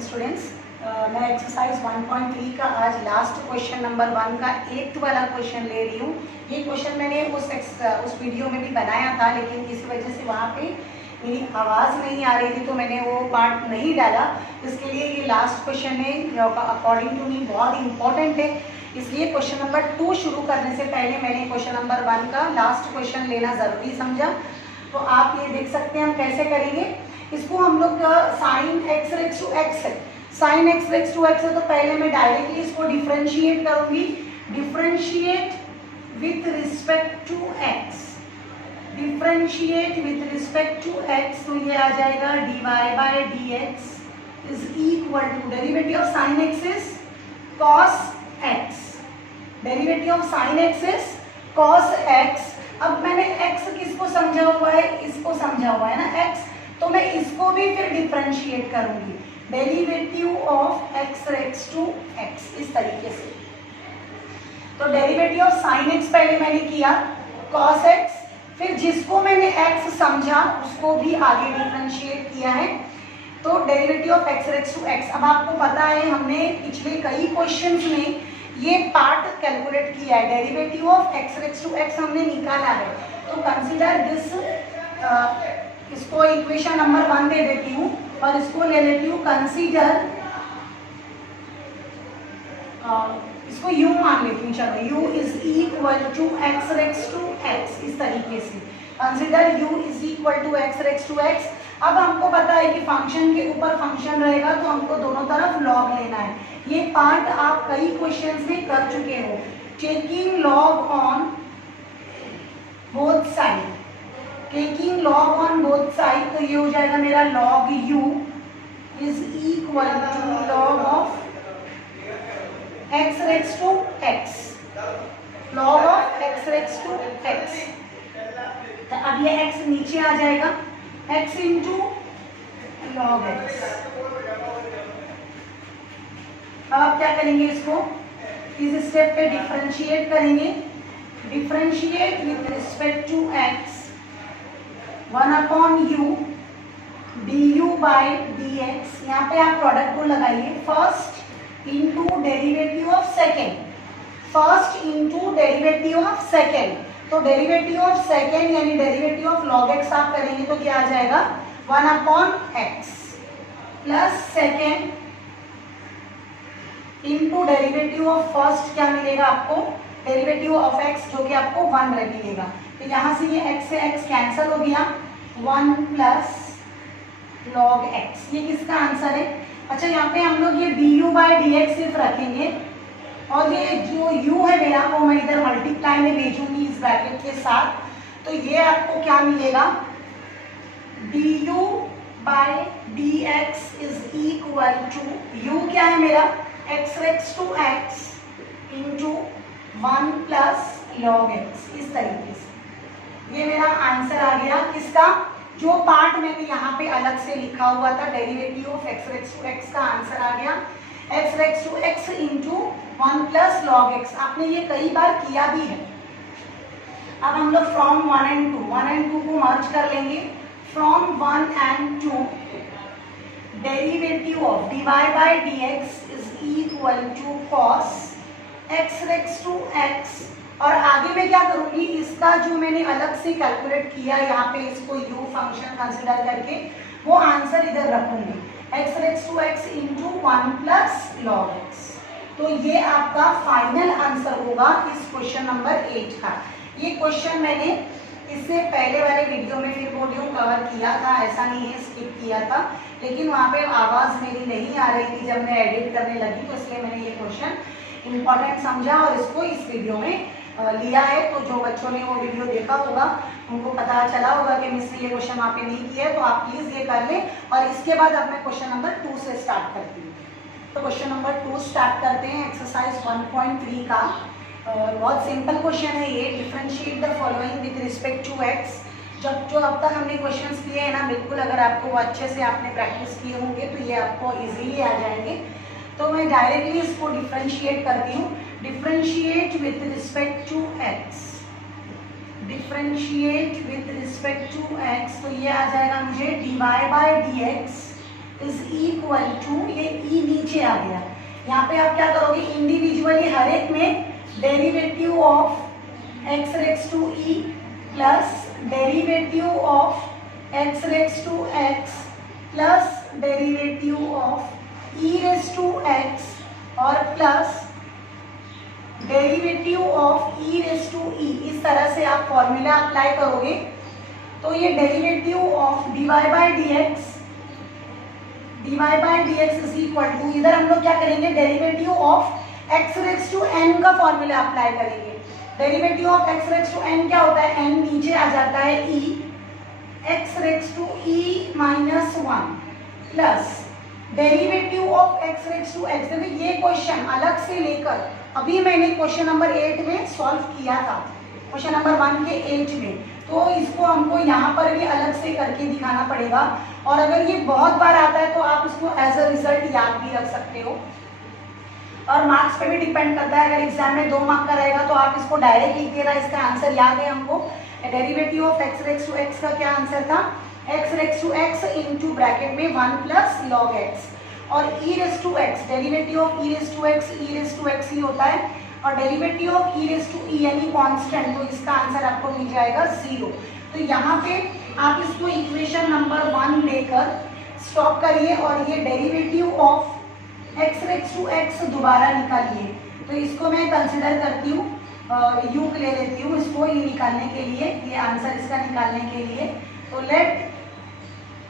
Students, मैं exercise 1.3 का आज लास्ट क्वेश्चन नंबर 1 का 8th वाला क्वेश्चन ले रही हूँ। ये क्वेश्चन मैंने उस वीडियो में भी बनाया था, लेकिन इस वजह से वहाँ पे मेरी आवाज़ नहीं आ रही थी तो मैंने वो पार्ट नहीं डाला। इसके लिए ये लास्ट क्वेश्चन है जो अकॉर्डिंग टू मी बहुत इंपॉर्टेंट है। इसलिए क्वेश्चन नंबर 2 शुरू करने से पहले मैंने क्वेश्चन नंबर 1 का लास्ट क्वेश्चन लेना ज़रूरी समझा। तो आप ये देख सकते हैं हम कैसे करेंगे इसको। हम लोग sine x racks to x है, sine x racks to x है, तो पहले मैं डायरेक्टली इसको डिफरेंशिएट करूंगी। Differentiate with respect to x, differentiate with respect to x, तो ये आ जाएगा dy by dx is equal to derivative of sine x is cos x, derivative of sine x is cos x। अब मैंने x किसको समझा हुआ है, इसको समझा हुआ है ना x, तो मैं इसको भी फिर डिफरेंशिएट करूंगी। Derivative of x racks to x इस तरीके से। तो डेरिवेटिव ऑफ साइन x पहले मैंने किया cos x, फिर जिसको मैंने x समझा उसको भी आगे डिफरेंशिएट किया है। तो derivative of x racks to x। अब आपको पता है हमने पिछले कई क्वेश्चंस में ये पार्ट कैलकुलेट किया है। Derivative of x racks to x हमने निकाला है। तो कंसीडर दिस, इसको इक्वेशन नंबर 1 दे देती हूँ और इसको ले लेती हूँ कंसीडर, इसको u मान लेती हूँ। चलो u is equal to x racks to x इस तरीके से। Consider u is equal to x racks to x. अब हमको पता है कि फंक्शन के ऊपर फंक्शन रहेगा तो हमको दोनों तरफ लॉग लेना है। ये पार्ट आप कई क्वेश्चंस में कर चुके हो। Taking log on both side, taking log on both side, तो ये हो जाएगा मेरा log u is equal to log of x racks to x, log of x racks to x। तो अब ये x नीचे आ जाएगा, x इंटू लॉग x। अब आप क्या करेंगे, इसको इस स्टेप पे डिफरेंशिएट करेंगे। Differentiate with respect to x 1 upon u du by dx। यहाँ पे आप प्रोडक्ट को लगाइए, first into derivative of second, first into derivative of second. तो डेरिवेटिव ऑफ सेकेंड यानी डेरिवेटिव ऑफ लॉग एक्स आप करेंगे तो क्या आ जाएगा 1 upon x plus second into derivative of first, क्या मिलेगा आपको डेरिवेटिव ऑफ एक्स जो कि आपको 1 मिलेगा। तो यहाँ से ये x से x कैंसिल हो गया, 1 प्लस लॉग x। ये किसका आंसर है? अच्छा, यहाँ पे हम लोग ये du बाई dx सिर्फ रखेंगे और ये जो u है मेरा वो मैं इधर मल्टीप्लाई में भेजूंगी इस ब्रैकेट के साथ। तो ये आपको क्या मिलेगा, du by dx is equal to u क्या है मेरा x racks to x into 1 plus log x इस तरीके से। ये मेरा आंसर आ गया किसका, जो पार्ट मैंने यहाँ पे अलग से लिखा हुआ था derivative of x racks to x का आंसर आ गया x racks to x into 1 plus log x। आपने ये कई बार किया भी है। अब हम लोग फ्रॉम 1 एंड 2 को मर्ज कर लेंगे। From 1 and 2 derivative of dy by dx is equal to cos x racks to x। और आगे मैं क्या करूंगी, इसका जो मैंने अलग से कैलकुलेट किया यहाँ पे इसको u फंक्शन कंसिडर करके वो आंसर इधर रखूंगी, x racks to x into 1 plus log x। तो ये आपका फाइनल आंसर होगा इस क्वेश्चन नंबर 8 का। ये क्वेश्चन मैंने इससे पहले वाले वीडियो में फिर वॉल्यूम कवर किया था, ऐसा नहीं है स्किप किया था, लेकिन वहाँ पे आवाज़ मेरी नहीं आ रही थी जब मैं एडिट करने लगी, तो इसलिए मैंने ये क्वेश्चन इम्पॉर्टेंट समझा और इसको इस वीडियो में लिया है। तो जो बच्चों ने वो वीडियो देखा होगा उनको पता चला होगा कि मिस ने ये क्वेश्चन वहाँ पे नहीं किया है, तो आप प्लीज़ ये कर लें। और इसके बाद अब मैं क्वेश्चन नंबर 2 से स्टार्ट करती हूँ। तो क्वेश्चन नंबर 2 स्टार्ट करते हैं एक्सरसाइज 1.3 का। बहुत सिंपल क्वेश्चन है ये। Differentiate the following with respect to x. जो अब तक हमने क्वेश्चंस किए हैं ना, बिल्कुल अगर आपको अच्छे से आपने प्रैक्टिस किए होंगे तो ये आपको इजीली आ जाएंगे। तो मैं डायरेक्टली इसको डिफरेंशिएट करती हूँ। Differentiate with respect to x, differentiate with respect to x, तो ये आ जाएगा मुझे dy by dx is equal to, ये आ गया। यहाँ पे आप क्या करोगे, इंडिविजुअली हर एक में derivative of x racks to e plus derivative of x racks to x plus derivative of e race to x और plus derivative of e race to e. इस तरह से आप फॉर्मूला अप्लाई करोगे तो ये derivative of dy by d x is equal to, इधर हम लोग क्या करेंगे, derivative of x racks to n का फॉर्मूला अप्लाई करेंगे। Derivative of x racks to N क्या होता है, एन नीचे आ जाता है e x racks to e minus one plus derivative of x racks to x. देखिए ये क्वेश्चन अलग से लेकर अभी मैंने क्वेश्चन नंबर 8 में सॉल्व किया था, क्वेश्चन नंबर 1 के 8 में, तो इसको हमको यहाँ पर भी अलग से करके दिखाना पड़ेगा। और अगर ये बहुत बार आता है तो आप इसको एज अ रिजल्ट याद भी रख सकते हो और मार्क्स पे भी डिपेंड करता है। अगर एग्जाम में 2 मार्क का रहेगा तो आप इसको डायरेक्ट लिख देना, इसका आंसर याद है हमको। Derivative of x racks to x का क्या आंसर था, x racks to x into bracket में 1 प्लस लॉग एक्स और e race to x, derivative of e race to x ही होता है और derivative of e race to e यानी कांस्टेंट, तो इसका आंसर आपको मिल जाएगा 0। तो यहाँ पे आप इसको इक्वेशन नंबर 1 लेकर स्टॉप करिए और ये derivative of x racks to x दोबारा निकालिए। तो इसको मैं कंसिडर करती हूँ, यू ले लेती हूँ इसको, ये निकालने के लिए, ये आंसर इसका निकालने के लिए। तो let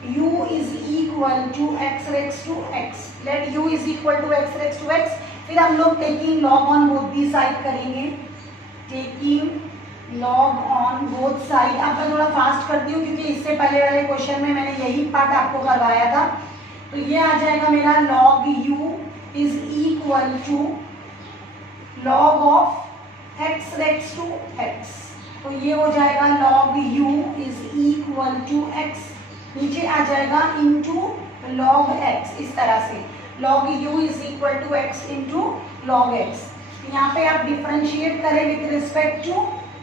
u is equal to x raised to x, let u is equal to x raised to x। फिर हम लोग taking log on both the side करेंगे, taking log on both side. अब मैं थोड़ा फास्ट करती हूँ क्योंकि इससे पहले वाले क्वेश्चन में मैंने यही पार्ट आपको करवाया था। तो ये आ जाएगा मेरा log u is equal to log of x raised to x। तो ये हो जाएगा log u is equal to x, नीचे आ जाएगा into log x। इस तरह से log u is equal to x into log x। यहाँ पे आप डिफरेंशिएट करें विथ रिस्पेक्ट टू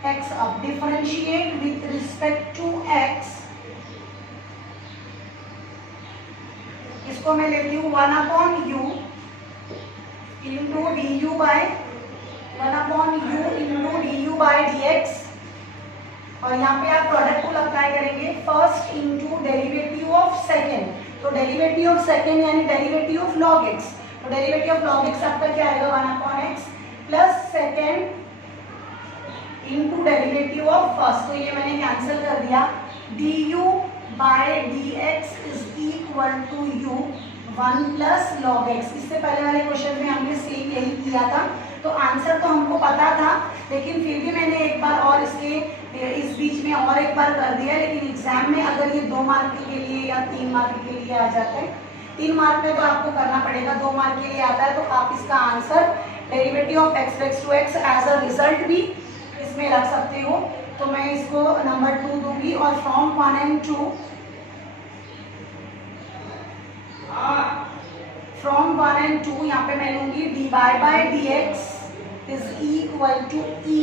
x। अब differentiate with respect to x, इसको मैं लेती हूँ 1/u into du by 1/u into du by dx और यहाँ पे आप प्रोडक्ट रूल अप्लाई करेंगे, first into derivative of second. तो डेरिवेटिव ऑफ सेकेंड यानी डेरिवेटिव ऑफ लॉग एक्स, तो डेरिवेटिव ऑफ लॉग एक्स आपका क्या आएगा 1/x plus second into derivative of first. तो ये मैंने कैंसिल कर दिया, du by dx is equal to u 1 plus log x. इससे पहले वाले क्वेश्चन में हमने सेम यही किया था, तो आंसर तो हमको पता था लेकिन फिर भी मैंने एक बार और इसके इस बीच में और एक बार कर दिया। लेकिन एग्जाम में अगर ये 2 मार्क के लिए या 3 मार्क के लिए आ जाता है, 3 मार्क में तो आपको करना पड़ेगा, 2 मार्क के लिए आता है तो आप इसका answer derivative of x racks to x as a result भी इसमें रख सकते हो। तो मैं इसको नंबर 2 दूंगी और फ्रॉम 1 and 2, फ्रॉम 1 and 2 यहाँ पे मैं लूंगी dy by dx is equal to e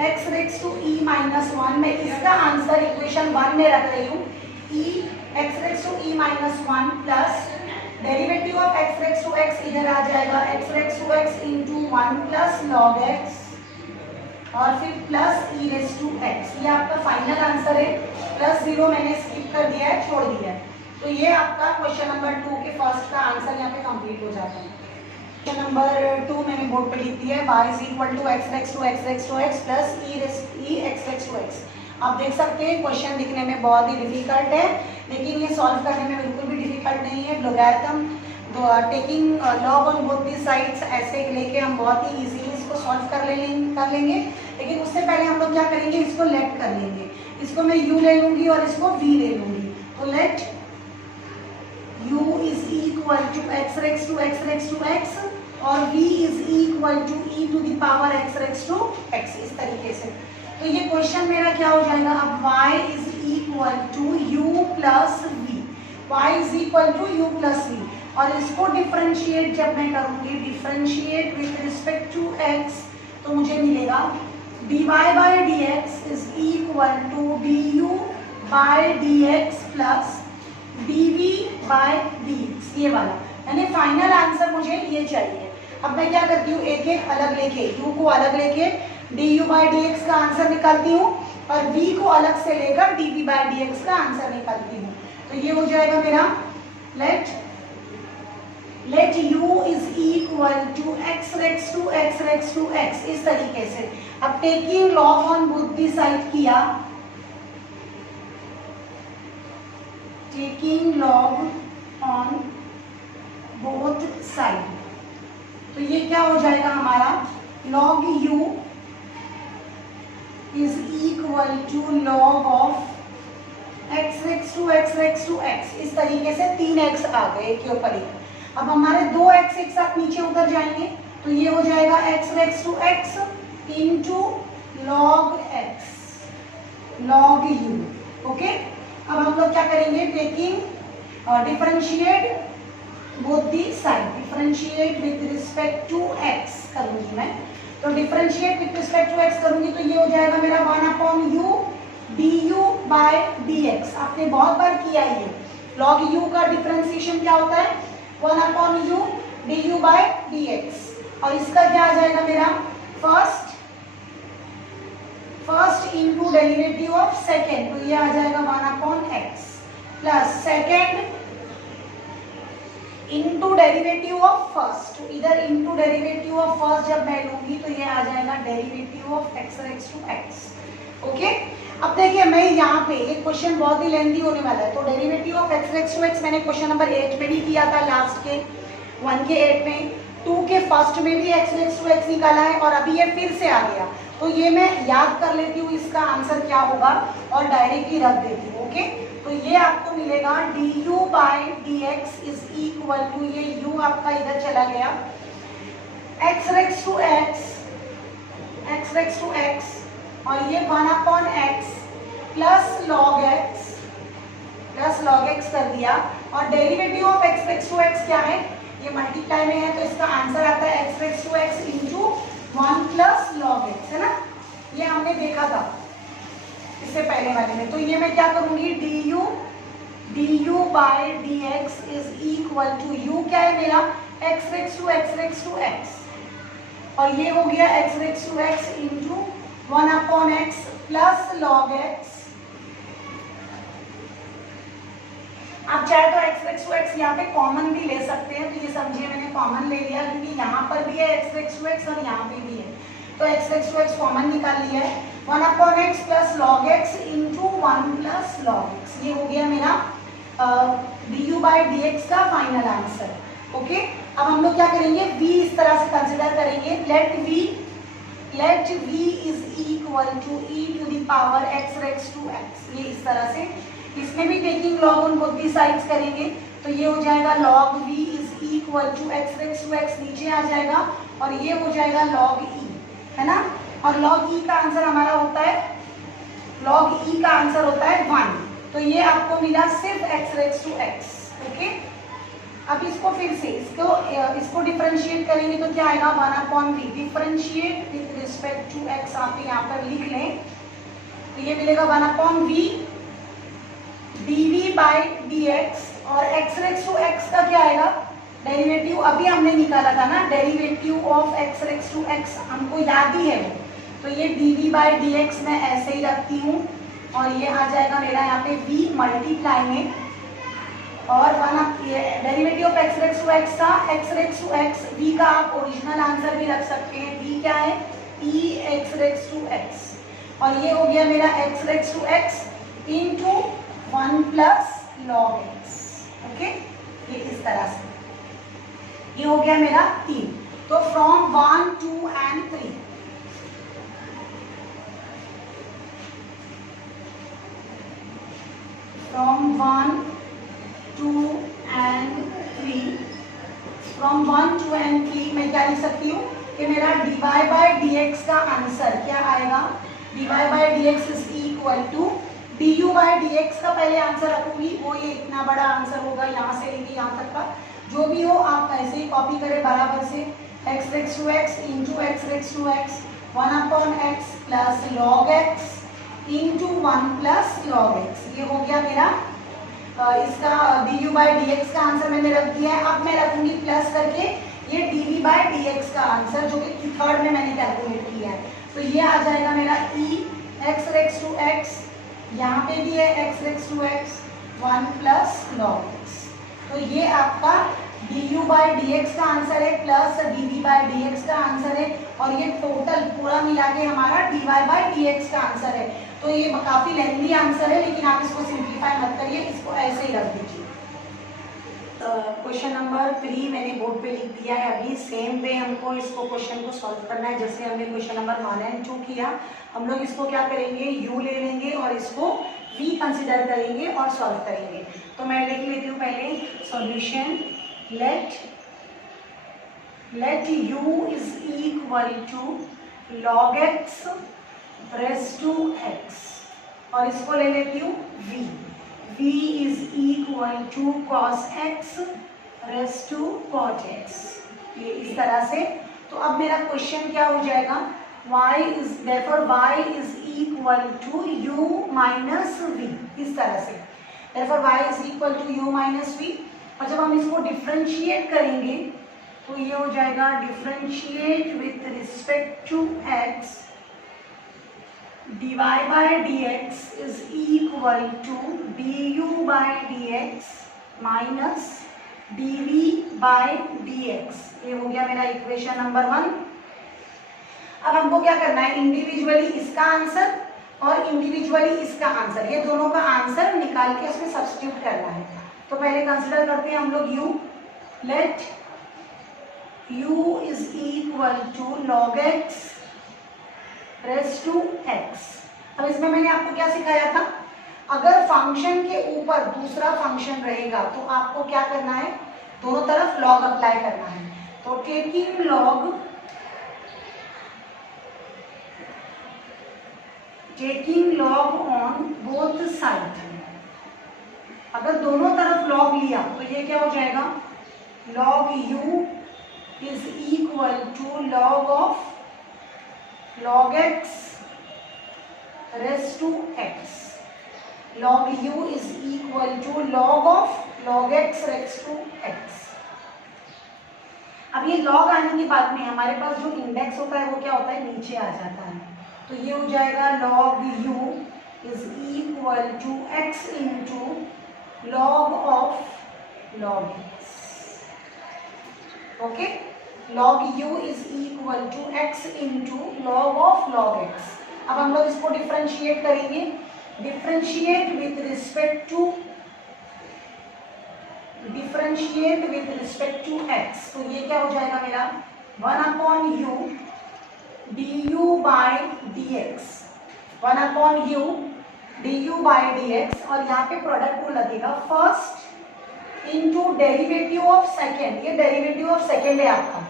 x racks to e minus 1। मैं इसका आंसर इक्वेशन 1 में रख रही हूँ, e x racks to e minus 1 plus derivative of x racks to x, इधर आ जाएगा x racks to x into 1 plus log x और फिर प्लस ई रेक्स टू एक्स। ये आपका फाइनल आंसर है, प्लस 0 मैंने स्किप कर दिया है, छोड़ दिया है। तो ये आपका क्वेश्चन नंबर 2 के फर्स्ट का आंसर यहाँ पे कंप्लीट हो जाता है। क्वेश्चन नंबर 2 मैंने बोर्ड पे लिख दिया है, y is equal to x racks to x plus E x racks to x. आप देख सकते हैं क्वेश्चन दिखने में बहुत ही डिफिकल्ट है लेकिन ये सॉल्व करने में बिल्कुल भी डिफिकल्ट नहीं है। Logarithm taking log on both the sides ऐसे लेके हम बहुत ही इजीली इसको सॉल्व कर लेंगे। लेकिन उससे पहले हम लोग क्या करेंगे, इसको लेट कर लेंगे। इसको मैं u ले लूँगी और इसको v ले लूँगी। तो let u is equal to x racks to x और v is equal to e to the power x racks to x, इस तरीके से। तो ये क्वेश्चन मेरा क्या हो जाएगा, अब y is equal to u plus v, y is equal to u plus v और इसको डिफरेंशिएट जब मैं करूँगी, differentiate with respect to x, तो मुझे मिलेगा dy by dx is equal to du by dx plus dv by dx, ये वाला। यानी फाइनल आंसर मुझे ये चाहिए। अब मैं क्या करती हूँ, एक एक अलग लेके, u को अलग लेके du/dx का आंसर निकालती हूँ और v को अलग से लेकर dv/dx का आंसर निकालती हूँ। तो ये हो जाएगा मेरा let u is equal to x raised to x raised to x, इस तरीके से। अब taking log on both the side किया, taking log on both side, तो ये क्या हो जाएगा हमारा, log u is equal to log of x raised to x raised to x, इस तरीके से 3x आ गए एक के ऊपर एक। अब हमारे 2x एक साथ नीचे उतर जाएंगे, तो ये हो जाएगा x raised to x into log x log u। Okay, अब हम लोग क्या करेंगे, taking differentiate both the side, differentiate with respect to x करूंगी मैं। तो differentiate with respect to x करूंगी तो ये हो जाएगा मेरा 1/u du/dx। आपने बहुत बार किया ये, log u का डिफरेंशिएशन क्या होता है, 1/u du/dx। और इसका क्या आ जाएगा मेरा, first into derivative of second, तो ये आ जाएगा 1/x plus second into derivative of first. तो इधर इंटू डेरिवेटिव ऑफ फर्स्ट जब मैं लूंगी तो ये आ जाएगा derivative of x raised to x। Okay, अब देखिए मैं यहाँ पे एक क्वेश्चन बहुत ही लेंथी होने वाला है, तो derivative of x raised to x मैंने क्वेश्चन नंबर 8 में भी किया था, लास्ट के 1 के 8 में, 2 के फर्स्ट में भी x raised to x निकाला है और अभी ये फिर से आ गया। तो ये मैं याद कर लेती हूँ इसका आंसर क्या होगा और डायरेक्टली रख देती हूँ। ओके, तो ये आपको मिलेगा du/dx इज इक्वल टू, ये u आपका इधर चला गया, x raised to x और ये 1/x प्लस log x कर दिया। और derivative of x raised to x क्या है, ये मल्टीप्लाई में है तो इसका आंसर आता है x raised to x into 1 plus log x, है ना, ये हमने देखा था इससे पहले वाले में। तो ये मैं क्या करूंगी, du/dx is equal to, u क्या है मेरा, x raised to x और ये हो गया x raised to x into 1/x plus log x। आप चाहे तो x raised to x यहाँ पे कॉमन भी ले सकते हैं, तो ये समझिए मैंने कॉमन ले लिया क्योंकि यहाँ पर भी है x raised to x और यहाँ पे भी है, तो x raised to x common निकाल लिया है, 1/x plus log x into 1 plus log x। ये हो गया मेरा du/dx का फाइनल आंसर। ओके, अब हम लोग क्या करेंगे, v इस तरह से कंसिडर करेंगे, let v is equal to e to the power x raised to x, ये इस तरह से। इसमें भी taking log on both the sides करेंगे, तो ये हो जाएगा log v is equal to x raised to x नीचे आ जाएगा और ये हो जाएगा log e, है ना, और log e का आंसर हमारा होता है, log e का आंसर होता है 1, तो ये आपको मिला सिर्फ x raised to x। Okay, अब इसको फिर से इसको डिफरेंशिएट करेंगे तो क्या आएगा, 1/v, differentiate with respect to x आप यहाँ पर लिख लें, तो ये मिलेगा 1/v dv/dx और x raised to x का क्या आएगा, डेरिवेटिव अभी हमने निकाला था ना, derivative of x raised to x हमको याद ही है वो, तो ये dv/dx मैं ऐसे ही रखती हूँ और ये आ जाएगा मेरा यहाँ पे v मल्टीप्लाई में और derivative of x raised to x का x raised to x, v का आप ओरिजिनल आंसर भी रख सकते हैं, v क्या है, e x raised to x और ये हो गया मेरा x raised to x into 1 plus log x। Okay, ये इस तरह से ये हो गया मेरा 3। तो from 1, 2 and 3, from 1, 2 and 3, from 1, 2 and 3 मैं क्या लिख सकती हूँ कि मेरा dy/dx का आंसर क्या आएगा, dy/dx is equal to du/dx का पहले आंसर रखूंगी, वो ये इतना बड़ा आंसर होगा यहाँ से लेके यहाँ तक का, जो भी हो आप ऐसे ही कॉपी करें बराबर से, x raised to x into x raised to x 1/x plus log x into 1 plus log x। ये हो गया मेरा इसका du/dx का आंसर मैंने रख दिया है। अब मैं रखूंगी प्लस करके dx का आंसर जो कि थर्ड में मैंने कैलकुलेट किया है। तो ये आ जाएगा मेरा e x racks to x, यहाँ पे भी है x racks to x 1 plus log x। तो ये आपका du बाई dx का आंसर है प्लस dv बाई dx का आंसर है, और ये टोटल पूरा मिला के हमारा dy बाई dx का आंसर है। तो ये काफी लेंथी आंसर है, लेकिन आप इसको सिंप्लीफाई मत करिए, इसको ऐसे ही रख दीजिए। क्वेश्चन नंबर 3 मैंने बोर्ड पे लिख दिया है। अभी सेम वे हमको इसको क्वेश्चन को सॉल्व करना है जैसे हमने क्वेश्चन नंबर 1 एंड 2 किया। हम लोग इसको क्या करेंगे, u ले लेंगे और इसको v कंसिडर करेंगे और सॉल्व करेंगे। तो मैं लिख लेती हूँ पहले solution, let u is equal to log x raise to x, और इसको ले लेती हूँ v is equal to cos x raise to cot x, ये इस तरह से। तो अब मेरा क्वेश्चन क्या हो जाएगा, therefore y is equal to u minus v, इस तरह से। therefore y is equal to u minus v, और जब हम इसको डिफरेंशिएट करेंगे तो ये हो जाएगा differentiate with respect to x, dy by dx is equal to du by dx minus dv by dx। ये हो गया मेरा इक्वेशन नंबर 1। अब हमको क्या करना है, इंडिविजुअली इसका आंसर और इंडिविजुअली इसका आंसर, ये दोनों का आंसर निकाल के उसमें सब्स्टिट्यूट करना है। तो पहले कंसिडर करते हैं हम लोग u, let u is equal to log x raise to x। अब इसमें मैंने आपको क्या सिखाया था, अगर फंक्शन के ऊपर दूसरा फंक्शन रहेगा तो आपको क्या करना है, दोनों तरफ log अप्लाई करना है। तो taking log on both side, अगर दोनों तरफ log लिया तो ये क्या हो जाएगा, log u is equal to log x raise to x, log u is equal to log x raise to x। अब ये log आने के बाद में हमारे पास जो इंडेक्स होता है वो क्या होता है, नीचे आ जाता है। तो ये हो जाएगा log u is equal to x into log of log x। Okay, log u is equal to x into log of log x। अब हम लोग इसको डिफरेंशिएट करेंगे, differentiate with respect to x। तो ये क्या हो जाएगा मेरा 1 upon u du by dx, 1 upon u du by dx, और यहाँ पे प्रोडक्ट को लगेगा first into derivative of second, ये डेरिवेटिव ऑफ सेकेंड है आपका,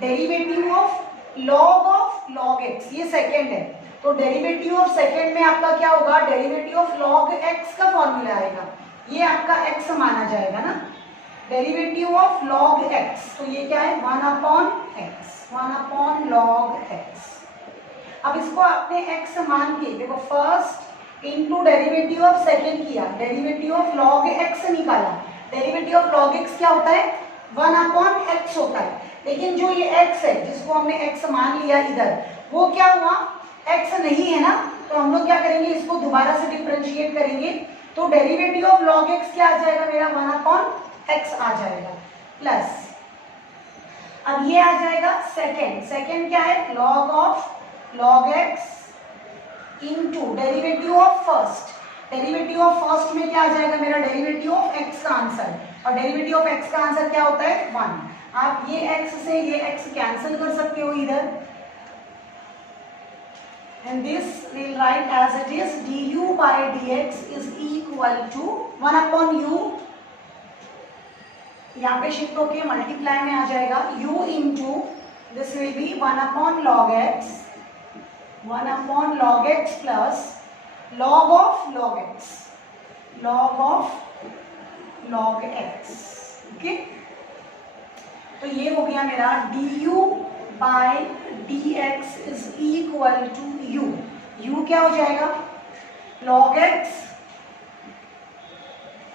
डेरिवेटिव ऑफ log x, ये सेकेंड है। तो डेरिवेटिव ऑफ सेकेंड में आपका क्या होगा, डेरिवेटिव ऑफ log x का फॉर्मूला आएगा, ये आपका x माना जाएगा ना, डेरिवेटिव ऑफ log x। तो ये क्या है 1 upon x, 1 upon log x। अब इसको आपने x मान के देखो, first into derivative of second किया, डेरिवेटिव ऑफ log x निकाला। डेरिवेटिव ऑफ log x क्या होता है, 1 अपॉन x होता है, लेकिन जो ये x है जिसको हमने x मान लिया इधर, वो क्या हुआ, x नहीं है ना। तो हम लोग क्या करेंगे, इसको दोबारा से डिफरेंशिएट करेंगे, तो डेरिवेटिव ऑफ log x क्या आ जाएगा मेरा, 1 अपॉन x आ जाएगा, प्लस अब ये आ जाएगा सेकेंड क्या है, log of log x into derivative of first, derivative of first में क्या आ जाएगा मेरा, डेरिवेटिव ऑफ x का आंसर, और डेरिवेटिव ऑफ x का आंसर क्या होता है 1। आप ये x से ये x कैंसिल कर सकते हो इधर, and this we'll write as it is, du by dx is equal to 1 upon u, यहाँ पे शिफ्ट होके मल्टीप्लाई में आ जाएगा, u into this will be 1 upon log x, 1 upon log x plus log of log x, log of log x। Okay, तो ये हो गया मेरा du by dx is equal to u क्या हो जाएगा, log x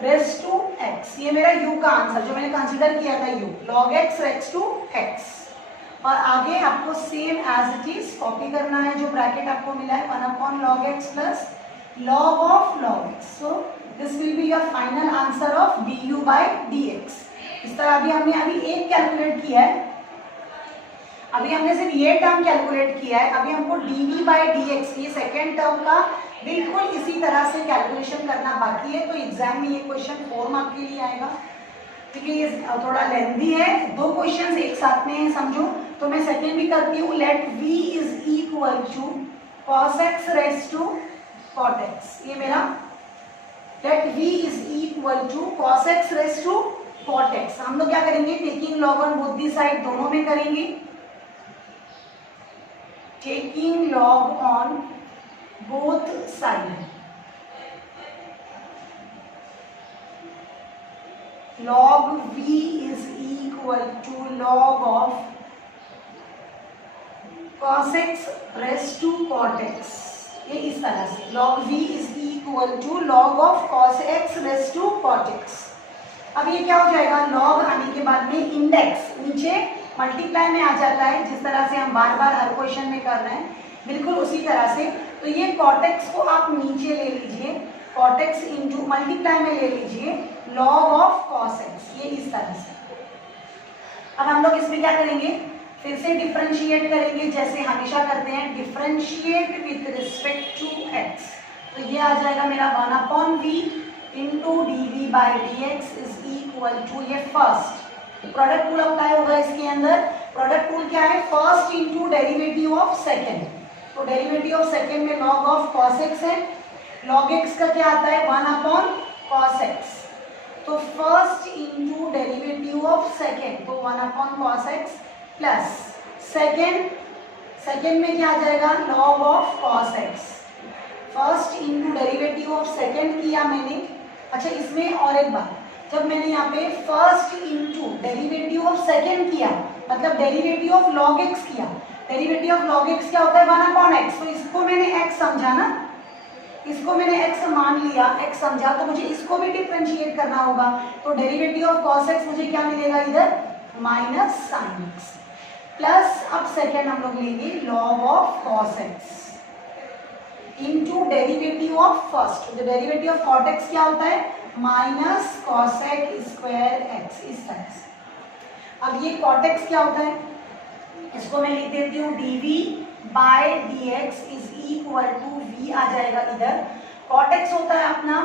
raise to x, ये मेरा u का आंसर जो मैंने कंसीडर किया था, u log x raise to x। और आगे आपको same as it is copy करना है जो ब्रैकेट आपको मिला है 1/log x plus log of log x. So this will be your final answer of du by dx. इस तरह अभी एक कैलकुलेट किया है, अभी हमने सिर्फ ये टर्म कैलकुलेट किया है, अभी हमको dv by dx ये सेकेंड टर्म का बिल्कुल इसी तरह से कैलकुलेशन करना बाकी है. तो एग्जाम में ये क्वेश्चन 4 मार्क के लिए आएगा क्योंकि ये थोड़ा लेंथी है, 2 क्वेश्चंस एक साथ में है समझो. तो मैं सेकेंड भी करती हूँ. Let v is equal to cos x raise to cot x. ये मेरा let v is equal to cos x raise to cot x. हम लोग क्या करेंगे, taking log on both the side दोनों में करेंगे. Taking log on both side, log v is equal to log of cos x raised to cot x. ये इस तरह से log v is equal to log of cos x raised to cot x. अब ये क्या हो जाएगा, log आने के बाद में इंडेक्स नीचे मल्टीप्लाई में आ जाता है, जिस तरह से हम बार बार हर क्वेश्चन में कर रहे हैं बिल्कुल उसी तरह से. तो ये cot x को आप नीचे ले लीजिए, cot x इंटू मल्टीप्लाई में ले लीजिए log of cos x, ये इस तरह से. अब हम लोग इसमें क्या करेंगे, फिर से डिफरेंशिएट करेंगे जैसे हमेशा करते हैं, differentiate with respect to x. तो ये आ जाएगा मेरा 1/v into dv by dx is equal to, ये फर्स्ट प्रोडक्ट रूल अप्लाई होगा इसके अंदर. प्रोडक्ट रूल क्या है, first into derivative of second. तो डेरिवेटिव ऑफ सेकेंड में log ऑफ cos x है, log x का क्या आता है 1/cos x. तो first into derivative of second, तो 1/cos x प्लस सेकेंड में क्या आ जाएगा log of cos x. First into derivative of second किया मैंने. अच्छा इसमें और एक बात, जब मैंने यहाँ पे first into derivative of second किया मतलब डेरिवेटिव ऑफ log x किया, डेरिवेटिव ऑफ log x क्या होता है 1/x. तो इसको मैंने x समझा ना, इसको मैंने x मान लिया, x समझा, तो मुझे इसको भी डिफरेंशिएट करना होगा. तो डेरिवेटिव ऑफ cos x मुझे क्या मिलेगा इधर माइनस साइन x प्लस, अब सेकेंड हम लोग लेंगे log of cos x into derivative of first. तो डेरिवेटिव ऑफ cot x क्या होता है माइनस cosec स्क्वायर x, इस तरह से. अब ये cot x क्या होता है, इसको मैं लिख देती हूँ dv by dx is equal to v आ जाएगा इधर. cot x होता है अपना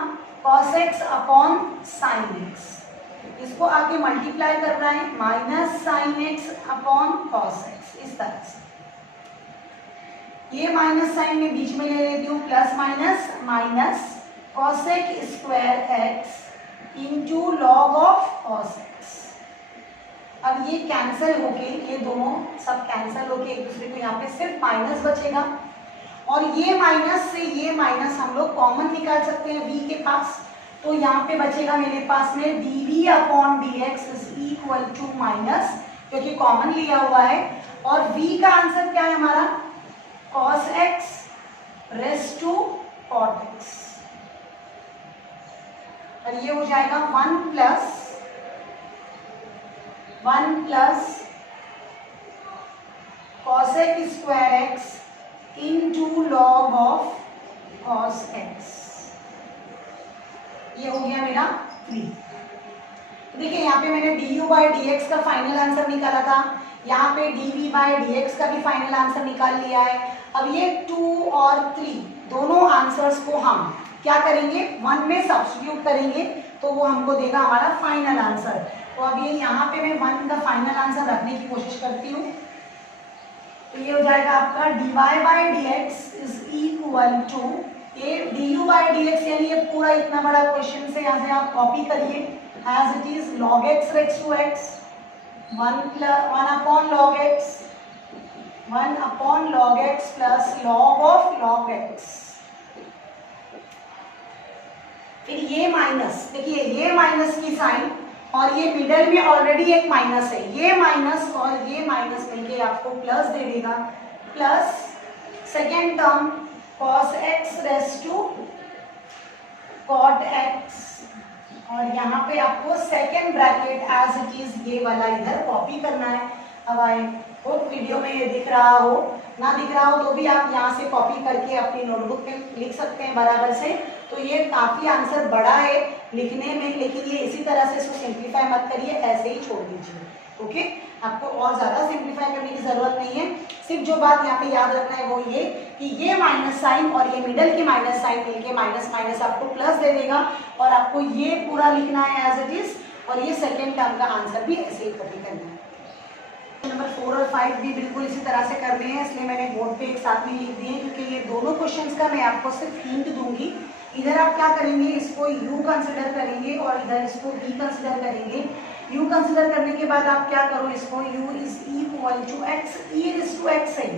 cos x upon sine x, इसको आके मल्टीप्लाई करना है minus sine x upon cos x, इस तरह से. ये माइनस साइन में बीच में ले लेती हूँ, plus minus minus cosec square x into log of cos x. अब ये कैंसिल होके, ये दोनों सब कैंसिल होके एक दूसरे को यहाँ पे सिर्फ माइनस बचेगा. और ये माइनस से ये माइनस हम लोग कॉमन निकाल सकते हैं v के पास. तो यहाँ पे बचेगा मेरे पास में dv upon dx is equal to minus, क्योंकि कॉमन लिया हुआ है. और v का आंसर क्या है हमारा cos x raise to cot x. और ये हो जाएगा 1 plus cosec square x into log of cos x. ये हो गया मेरा 3. देखिए यहाँ पे मैंने du बाई dx का फाइनल आंसर निकाला था, यहाँ पे dv बाई dx का भी फाइनल आंसर निकाल लिया है. अब ये 2 और 3 दोनों आंसर्स को हम क्या करेंगे 1 में सब्स्टिट्यूट करेंगे, तो वो हमको देगा हमारा फाइनल आंसर. तो अब ये यहाँ पे मैं 1 का फाइनल आंसर रखने की कोशिश करती हूँ. तो ये हो जाएगा आपका dy by dx is equal to, ये du बाई dx यानी ये पूरा इतना बड़ा क्वेश्चन से यहाँ से आप कॉपी करिए as it is log x racks to x 1 upon log x plus log of log x. फिर ये माइनस, देखिए ये माइनस की साइन और ये मिडल में ऑलरेडी एक माइनस है, ये माइनस और ये माइनस मिलके आपको प्लस दे देगा. Plus second term cos x raise to cot x, और यहाँ पे आपको second bracket as it is ये वाला इधर कॉपी करना है. अब आई होप वीडियो में ये दिख रहा हो, ना दिख रहा हो तो भी आप यहाँ से कॉपी करके अपनी नोटबुक पे लिख सकते हैं बराबर से। तो ये काफ़ी आंसर बड़ा है लिखने में, लेकिन ये इसी तरह से इसको सिंप्लीफाई मत करिए, ऐसे ही छोड़ दीजिए। ओके, आपको और ज़्यादा सिंप्लीफाई करने की ज़रूरत नहीं है। सिर्फ जो बात यहाँ पे याद रखना है वो ये कि ये माइनस साइन और ये मिडल की माइनस साइन मिलके माइनस माइनस आपको प्लस दे देगा, और आपको ये पूरा लिखना है एज इट इज, और ये सेकेंड टर्म का आंसर भी ऐसे ही कॉपी करना है। नंबर 4 और 5 भी बिल्कुल इसी तरह से करने हैं, इसलिए मैंने बोर्ड पे एक साथ में लिख दिए, क्योंकि ये दोनों क्वेश्चंस का मैं आपको सिर्फ हिंट दूंगी। इधर आप क्या करेंगे, इसको u कंसिडर करेंगे और इधर इसको v कंसिडर करेंगे। u कंसिडर करने के बाद आप क्या करो, इसको u is equal to x e raise to x है,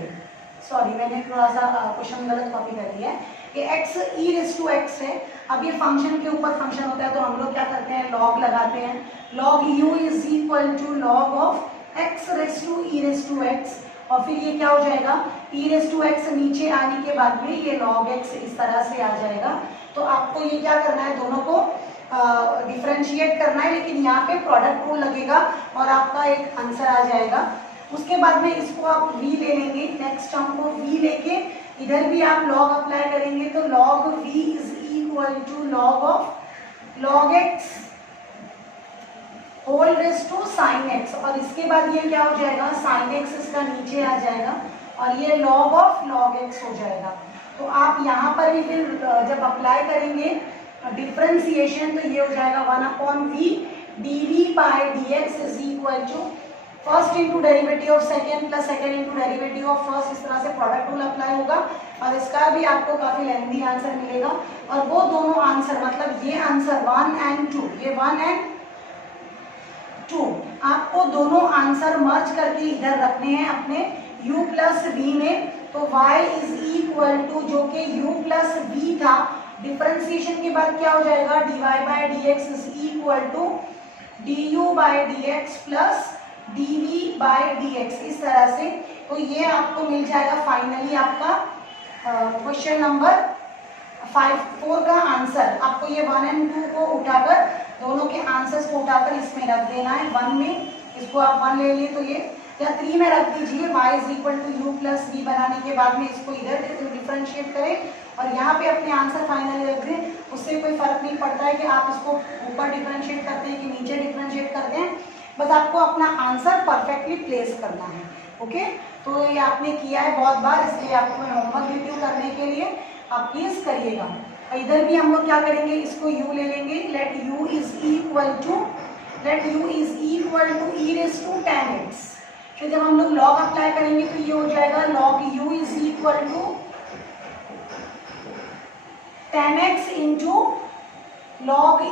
सॉरी मैंने थोड़ा सा क्वेश्चन गलत कॉपी कर दिया है, कि x e raise to x है। अब ये फंक्शन के ऊपर फंक्शन होता है तो हम लोग क्या करते हैं, लॉग लगाते हैं। Log u is equal to log of x raise to e raise to x, और फिर ये क्या हो जाएगा, e रेज़ टू x नीचे आने के बाद में ये log x इस तरह से आ जाएगा। तो आपको ये क्या करना है, दोनों को डिफरेंशिएट करना है, लेकिन यहाँ पे प्रोडक्ट रूल लगेगा और आपका एक आंसर आ जाएगा। उसके बाद में इसको आप v ले लेंगे, नेक्स्ट टर्म को v लेके इधर भी आप log अप्लाई करेंगे, तो log v is equal to log of log x whole raise to sine x, और इसके बाद ये क्या हो जाएगा, साइन x इसका नीचे आ जाएगा और ये log ऑफ log x हो जाएगा। तो आप यहाँ पर भी फिर जब अप्लाई करेंगे डिफरेंशिएशन, तो ये हो जाएगा 1/v dv by dx is equal to first into derivative of second plus second into derivative of first. इस तरह से प्रोडक्ट रूल अप्लाई होगा और इसका भी आपको काफी लेंथी आंसर मिलेगा। और वो दोनों आंसर, मतलब ये आंसर 1 एंड 2, ये 1 एंड 2, आपको दोनों आंसर मर्ज करके इधर रखने हैं अपने u प्लस v में। तो y इज इक्वल टू, जो कि u प्लस v था, डिफरेंशिएशन के बाद क्या हो जाएगा, dy by dx is equal to du by dx plus dv by dx, इस तरह से। तो ये आपको मिल जाएगा फाइनली आपका क्वेश्चन नंबर 4 का आंसर। आपको ये 1 एंड 2 को उठाकर, दोनों के आंसर्स को उठाकर इसमें रख देना है 1 में। इसको आप 1 ले लिए तो ये, या 3 में रख दीजिए, y is equal to u plus v बनाने के बाद में इसको इधर डिफरेंशिएट करें और यहाँ पे अपने आंसर फाइनली रख दें। उससे कोई फर्क नहीं पड़ता है कि आप इसको ऊपर डिफरेंशिएट करते हैं कि नीचे डिफरेंशिएट करते हैं, बस आपको अपना आंसर परफेक्टली प्लेस करना है। ओके, तो ये आपने किया है बहुत बार, इसलिए आपको मैं होमवर्क देती हूँ करने के लिए, आप प्लीज करिएगा। इधर भी हम लोग क्या करेंगे, इसको u ले लेंगे, let u is equal to e raise to tan x। फिर जब हम लोग log अप्लाई करेंगे तो ये हो जाएगा log u is equal to tan x into log e,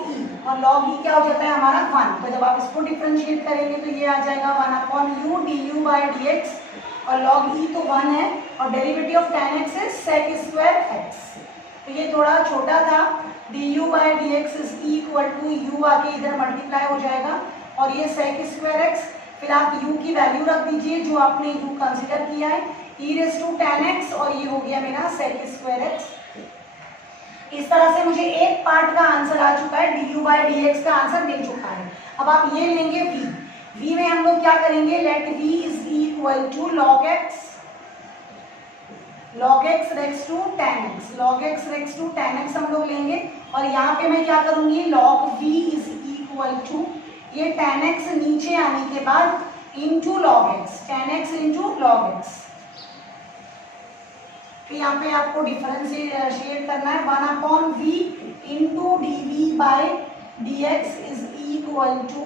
और log e क्या हो जाता है हमारा 1। तो जब आप इसको डिफरेंशिएट करेंगे तो ये आ जाएगा 1/u du बाय dx, और log e तो 1 है और derivative of tan x is sec square x। तो ये थोड़ा छोटा था, du by dx is equal to u आके इधर मल्टीप्लाई हो जाएगा और ये sec स्क्वायर x। फिर आप u की वैल्यू रख दीजिए जो आपने u कंसीडर किया है, e raise to tan x, और ये हो गया मेरा sec स्क्वायर x। इस तरह से मुझे एक पार्ट का आंसर आ चुका है, du बाय dx का आंसर मिल चुका है। अब आप ये लेंगे v में हम लोग क्या करेंगे, let v is equal to log x raise to tan x, log x raise to tan x हम लोग लेंगे, और यहाँ पे मैं क्या करूंगी, log v is equal to ये tan x नीचे आने के बाद into log x, tan x into log x। तो यहाँ पे आपको डिफरेंशिएट करना है, 1/v into dv by dx is equal to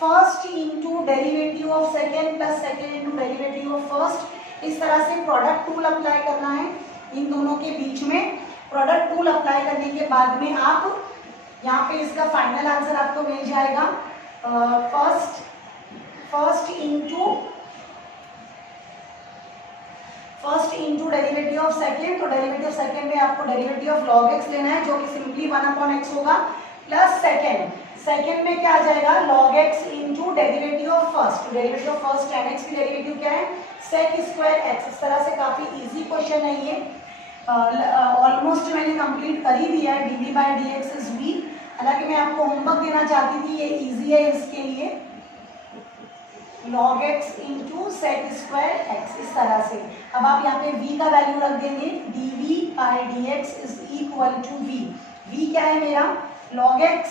first into derivative of second plus second into derivative of first. इस तरह से प्रोडक्ट रूल अप्लाई करना है इन दोनों के बीच में। प्रोडक्ट रूल अप्लाई करने के बाद में आप यहाँ पे इसका फाइनल आंसर आपको मिल जाएगा first into derivative of second. तो डेरिवेटिव ऑफ सेकेंड में आपको डेरिवेटिव ऑफ log x लेना है, जो कि सिंपली 1/x होगा, प्लस सेकेंड में क्या आ जाएगा, log x into derivative of first. Derivative of first tan x की डेरिवेटिव क्या है, sec स्क्वायर x। इस तरह से काफी इजी क्वेश्चन है ये, ऑलमोस्ट मैंने कंप्लीट कर ही दिया है। dv by dx is v। हालांकि मैं आपको होमवर्क देना चाहती थी, ये इजी है इसके लिए। log x into sec square x, इस तरह से। अब आप यहाँ पे v का वैल्यू रख देंगे, dv by dx is equal to v। v क्या है मेरा, log x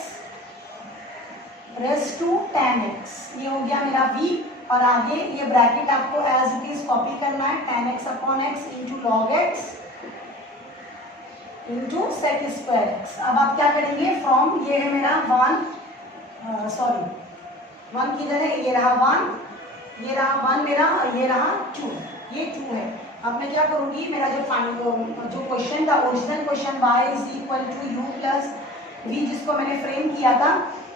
raise to tan x, ये हो गया मेरा v। और आगे ये ब्रैकेट आपको एज इट इज कॉपी करना है, tan x upon x into log x into sec square x. अब आप क्या करेंगे, फ्रॉम ये है मेरा 1 सॉरी 1 किधर है, ये रहा 1, ये रहा 1 मेरा, और ये रहा 2, ये 2 है। अब मैं क्या करूँगी, मेरा जो क्वेश्चन था, original question y is equal to u plus v, जिसको मैंने फ्रेम किया था,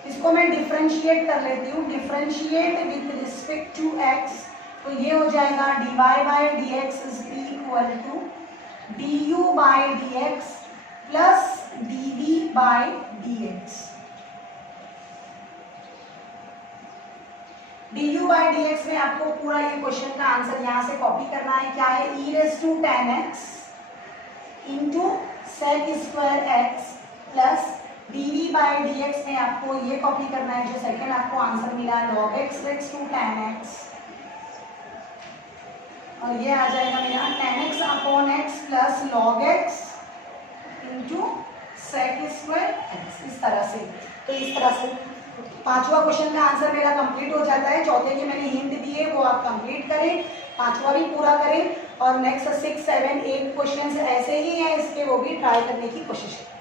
इसको मैं डिफरेंशिएट कर लेती हूँ। Differentiate with respect to x, तो ये हो जाएगा dy by d x is equal to du by d x plus dv by d x. du by d x में आपको पूरा ये क्वेश्चन का आंसर यहाँ से कॉपी करना है। क्या है, e raise to tan x into sec square x plus dv by d x में आपको ये कॉपी करना है, जो सेकेंड आपको आंसर मिला log x raise to tan x, और ये आ जाएगा मेरा tan x upon x plus log x into sec square x, इस तरह से। तो इस तरह से पांचवा क्वेश्चन का आंसर मेरा कंप्लीट हो जाता है। चौथे के मैंने हिंट दिए, वो आप कंप्लीट करें, पांचवा भी पूरा करें, और नेक्स्ट 6, 7, 8 क्वेश्चन ऐसे ही हैं इसके, वो भी ट्राई करने की कोशिश करें।